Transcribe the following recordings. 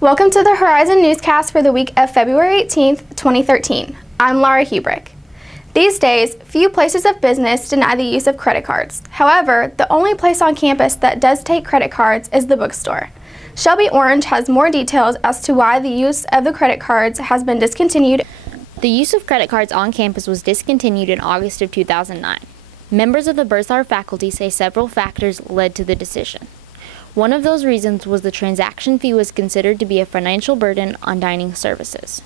Welcome to the Horizon Newscast for the week of February 18th, 2013. I'm Laura Hubrick. These days, few places of business deny the use of credit cards. However, the only place on campus that does take credit cards is the bookstore. Shelby Orange has more details as to why the use of the credit cards has been discontinued. The use of credit cards on campus was discontinued in August of 2009. Members of the Bursar faculty say several factors led to the decision. One of those reasons was the transaction fee was considered to be a financial burden on dining services.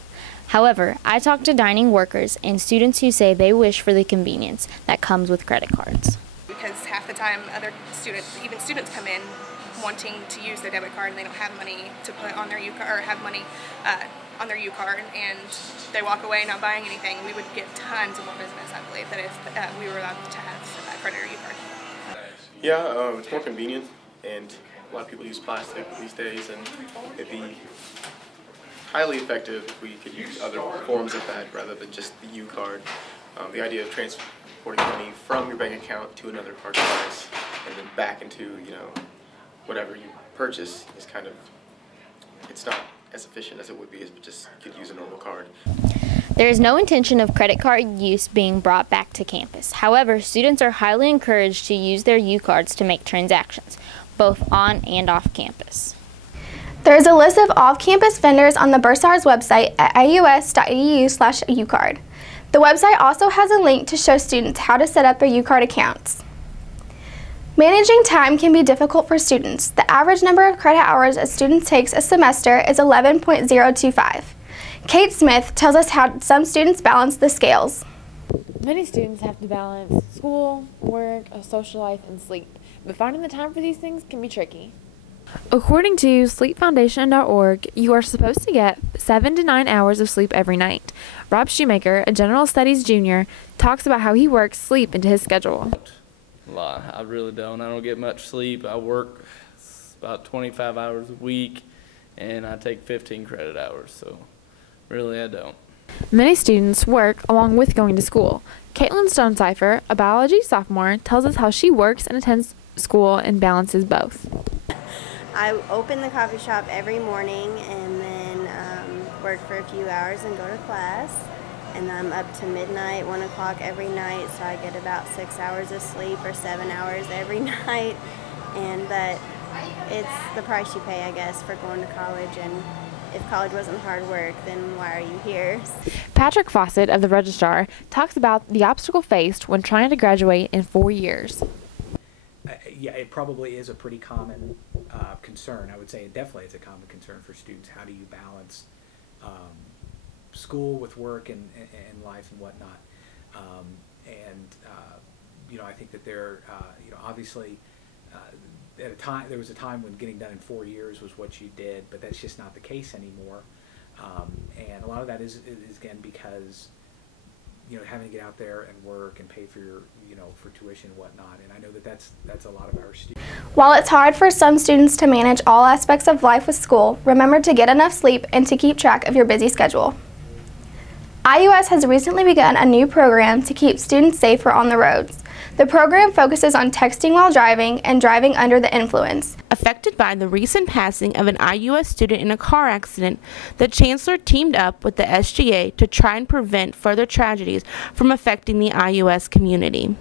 However, I talked to dining workers and students who say they wish for the convenience that comes with credit cards. Because half the time other students, even students, come in wanting to use their debit card and they don't have money to put on their U-card or have money on their U-card, and they walk away not buying anything. We would get tons of more business, I believe, that if we were allowed to have a credit or U-card. Yeah, it's more convenient, and a lot of people use plastic these days, and it'd be highly effective if we could use other forms of that rather than just the U-card. The idea of transporting money from your bank account to another card device and then back into, whatever you purchase is kind of, it's not as efficient as it would be if you just could use a normal card. There is no intention of credit card use being brought back to campus. However, students are highly encouraged to use their U-cards to make transactions, both on and off campus. There is a list of off-campus vendors on the Bursar's website at ius.edu/ucard. The website also has a link to show students how to set up their U-card accounts. Managing time can be difficult for students. The average number of credit hours a student takes a semester is 11.025. Kate Smith tells us how some students balance the scales. Many students have to balance school, work, a social life, and sleep, but finding the time for these things can be tricky. According to sleepfoundation.org, you are supposed to get 7 to 9 hours of sleep every night. Rob Shoemaker, a general studies junior, talks about how he works sleep into his schedule. I really don't. I don't get much sleep. I work about 25 hours a week, and I take 15 credit hours, so really I don't. Many students work along with going to school. Caitlin Stonecipher, a biology sophomore, tells us how she works and attends school and balances both. I open the coffee shop every morning and then work for a few hours and go to class. And I'm up to midnight, 1 o'clock every night, so I get about 6 hours of sleep or 7 hours every night. But it's the price you pay, I guess, for going to college. And if college wasn't hard work, then why are you here? Patrick Fawcett of the Registrar talks about the obstacle faced when trying to graduate in 4 years. Yeah, it probably is a pretty common concern. I would say it definitely is a common concern for students. How do you balance school with work and life and whatnot? I think that there, obviously, at a time there was a time when getting done in 4 years was what you did, but that's just not the case anymore. And a lot of that is again because having to get out there and work and pay for your for tuition and whatnot. And I know that that's a lot of our students. While it's hard for some students to manage all aspects of life with school, remember to get enough sleep and to keep track of your busy schedule. IUS has recently begun a new program to keep students safer on the roads. The program focuses on texting while driving and driving under the influence. Affected by the recent passing of an IUS student in a car accident, the Chancellor teamed up with the SGA to try and prevent further tragedies from affecting the IUS community.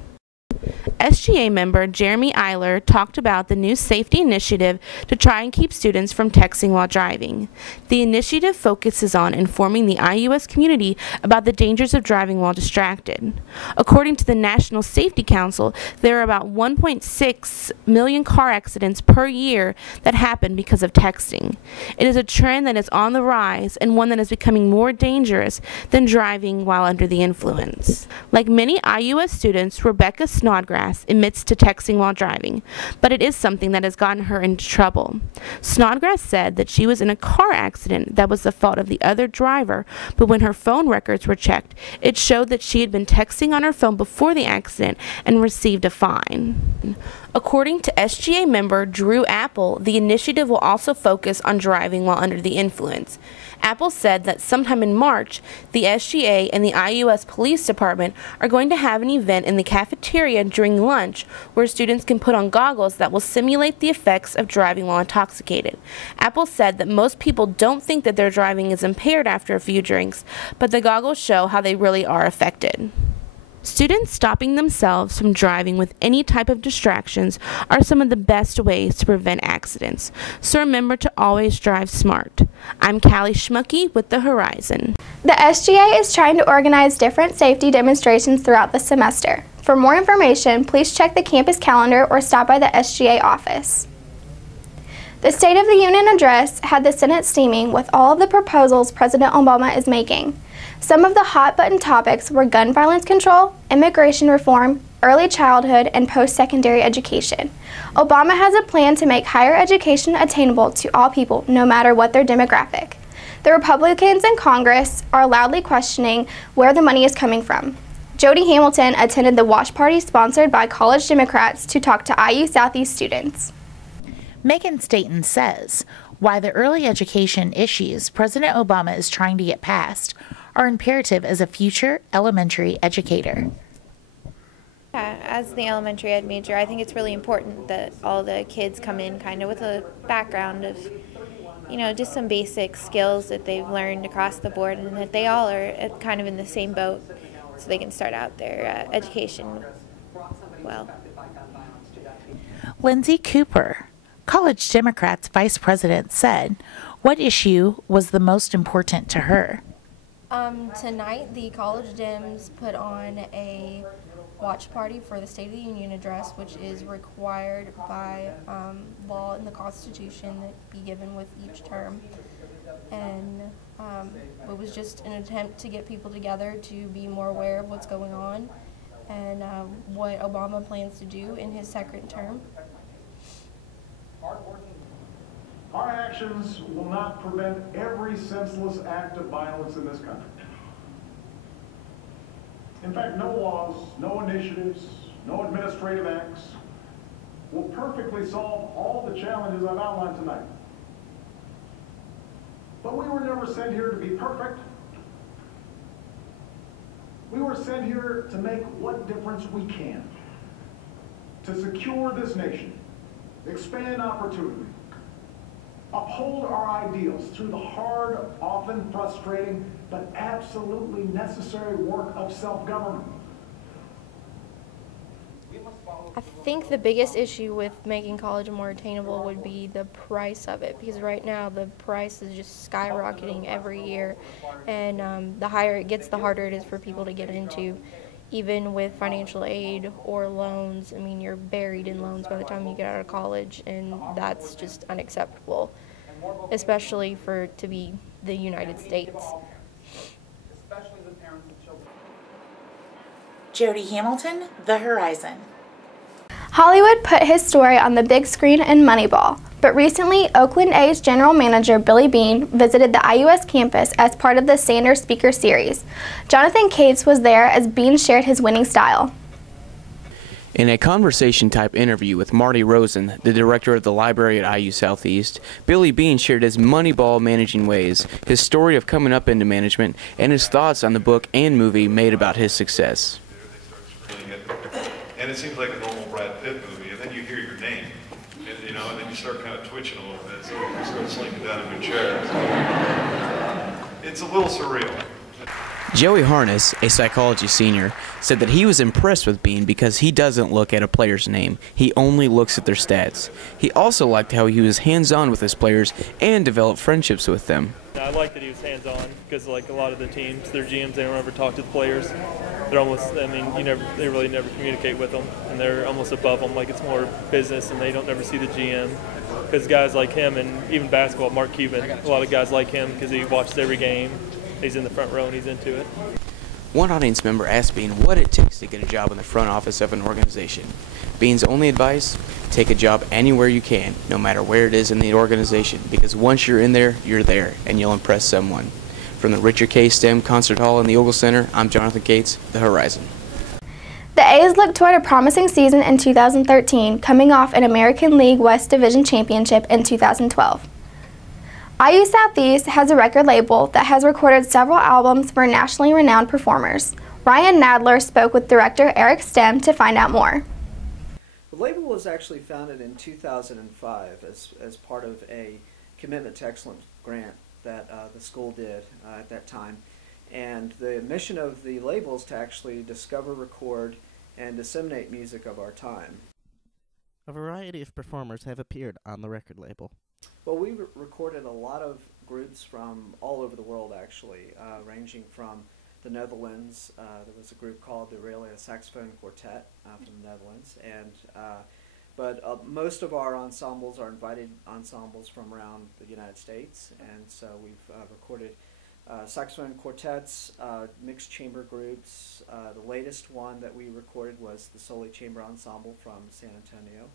SGA member Jeremy Eiler talked about the new safety initiative to try and keep students from texting while driving. The initiative focuses on informing the IUS community about the dangers of driving while distracted. According to the National Safety Council, there are about 1.6 million car accidents per year that happen because of texting. It is a trend that is on the rise and one that is becoming more dangerous than driving while under the influence. Like many IUS students, Rebecca Snodgrass admits to texting while driving, but it is something that has gotten her into trouble. Snodgrass said that she was in a car accident that was the fault of the other driver, but when her phone records were checked, it showed that she had been texting on her phone before the accident and received a fine. According to SGA member Drew Apple, the initiative will also focus on driving while under the influence. Apple said that sometime in March, the SGA and the IUS Police Department are going to have an event in the cafeteria during lunch where students can put on goggles that will simulate the effects of driving while intoxicated. Apple said that most people don't think that their driving is impaired after a few drinks, but the goggles show how they really are affected. Students stopping themselves from driving with any type of distractions are some of the best ways to prevent accidents, so remember to always drive smart. I'm Callie Schmucky with the Horizon. The SGA is trying to organize different safety demonstrations throughout the semester. For more information, please check the campus calendar or stop by the SGA office. The State of the Union address had the Senate steaming with all of the proposals President Obama is making. Some of the hot-button topics were gun violence control, immigration reform, early childhood, and post-secondary education. Obama has a plan to make higher education attainable to all people, no matter what their demographic. The Republicans in Congress are loudly questioning where the money is coming from. Jody Hamilton attended the watch party sponsored by college Democrats to talk to IU Southeast students. Megan Staten says, why the early education issues President Obama is trying to get passed are imperative as a future elementary educator. As the elementary ed major, I think it's really important that all the kids come in kind of with a background of, just some basic skills that they've learned across the board, and that they all are kind of in the same boat so they can start out their education well. Lindsay Cooper, College Democrats Vice President, said, what issue was the most important to her? Tonight, the College Dems put on a watch party for the State of the Union address, which is required by law in the Constitution that be given with each term. And it was just an attempt to get people together to be more aware of what's going on and what Obama plans to do in his second term. Our actions will not prevent every senseless act of violence in this country. In fact, no laws, no initiatives, no administrative acts will perfectly solve all the challenges I've outlined tonight. But we were never sent here to be perfect. We were sent here to make what difference we can, to secure this nation, expand opportunity, uphold our ideals through the hard, often frustrating, but absolutely necessary work of self-government. I think the biggest issue with making college more attainable would be the price of it, because right now the price is just skyrocketing every year, and the higher it gets, the harder it is for people to get into. Even with financial aid or loans, I mean, you're buried in loans by the time you get out of college, and that's just unacceptable, especially to be the United States. Jody Hamilton, The Horizon. Hollywood put his story on the big screen in Moneyball, but recently Oakland A's general manager Billy Beane visited the IUS campus as part of the Sanders Speaker Series. Jonathan Cates was there as Beane shared his winning style. In a conversation-type interview with Marty Rosen, the director of the library at IU Southeast, Billy Beane shared his Moneyball managing ways, his story of coming up into management, and his thoughts on the book and movie made about his success. And it seems like a normal Brad Pitt movie, and then you hear your name, and then you start kind of twitching a little bit, so you start slinking down in your chair. So it's a little surreal. Joey Harness, a psychology senior, said that he was impressed with Beane because he doesn't look at a player's name. He only looks at their stats. He also liked how he was hands-on with his players and developed friendships with them. I like that he was hands-on because, like a lot of the teams, their GMs, they don't ever talk to the players. They're almost, they really never communicate with them, and they're almost above them. Like, it's more business, and they don't never see the GM. Because guys like him, and even basketball, Mark Cuban, a lot of guys like him because he watches every game. He's in the front row and he's into it. One audience member asked Beane what it takes to get a job in the front office of an organization. Beane's only advice: take a job anywhere you can, no matter where it is in the organization, because once you're in there, you're there, and you'll impress someone. From the Richard K. Stem Concert Hall in the Ogle Center, I'm Jonathan Cates, The Horizon. The A's Boys look toward a promising season in 2013, coming off an American League West Division championship in 2012. IU Southeast has a record label that has recorded several albums for nationally renowned performers. Ryan Nadler spoke with director Eric Stem to find out more. The label was actually founded in 2005 as part of a Commitment to Excellence grant that the school did at that time. And the mission of the label is to actually discover, record, and disseminate music of our time. A variety of performers have appeared on the record label. Well, we recorded a lot of groups from all over the world, actually, ranging from the Netherlands. There was a group called the Aurelia Saxophone Quartet from the Netherlands, and but most of our ensembles are invited ensembles from around the United States, and so we've recorded saxophone quartets, mixed chamber groups. The latest one that we recorded was the Soli Chamber Ensemble from San Antonio.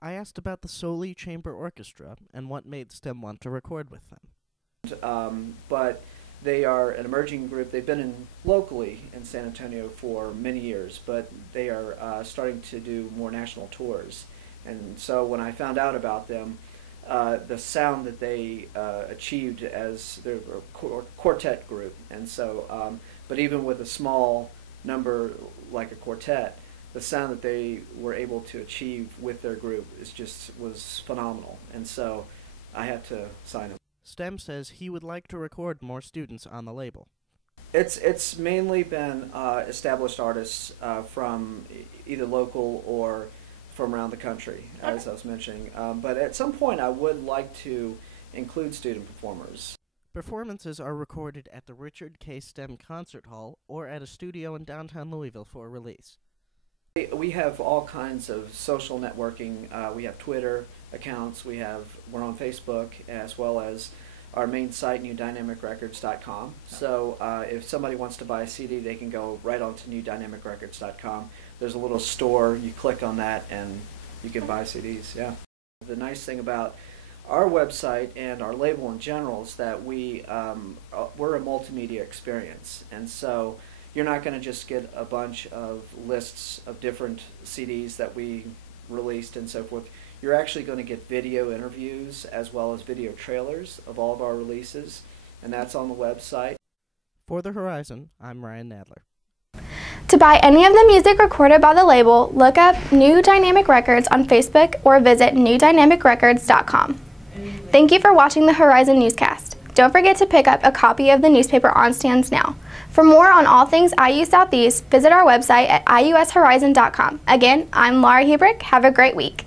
I asked about the Soli Chamber Orchestra and what made Stem want to record with them. But they are an emerging group. They've been locally in San Antonio for many years, but they are starting to do more national tours. And so when I found out about them, the sound that they achieved as their quartet group, and so, but even with a small number like a quartet, the sound that they were able to achieve with their group was phenomenal, and so I had to sign them. Stem says he would like to record more students on the label. It's mainly been established artists from either local or from around the country, as I was mentioning. But at some point I would like to include student performers. Performances are recorded at the Richard K. Stem Concert Hall or at a studio in downtown Louisville for release. We have all kinds of social networking. We have Twitter accounts. We're on Facebook, as well as our main site, newdynamicrecords.com. So if somebody wants to buy a CD, they can go right onto newdynamicrecords.com. There's a little store. You click on that, and you can buy CDs. Yeah. The nice thing about our website and our label in general is that we're a multimedia experience, and so you're not going to just get a bunch of lists of different CDs that we released and so forth. You're actually going to get video interviews as well as video trailers of all of our releases, and that's on the website. For the Horizon, I'm Ryan Nadler. To buy any of the music recorded by the label, look up New Dynamic Records on Facebook or visit newdynamicrecords.com. Thank you for watching the Horizon Newscast. Don't forget to pick up a copy of the newspaper on stands now. For more on all things IU Southeast, visit our website at iushorizon.com. Again, I'm Laura Hubrick. Have a great week.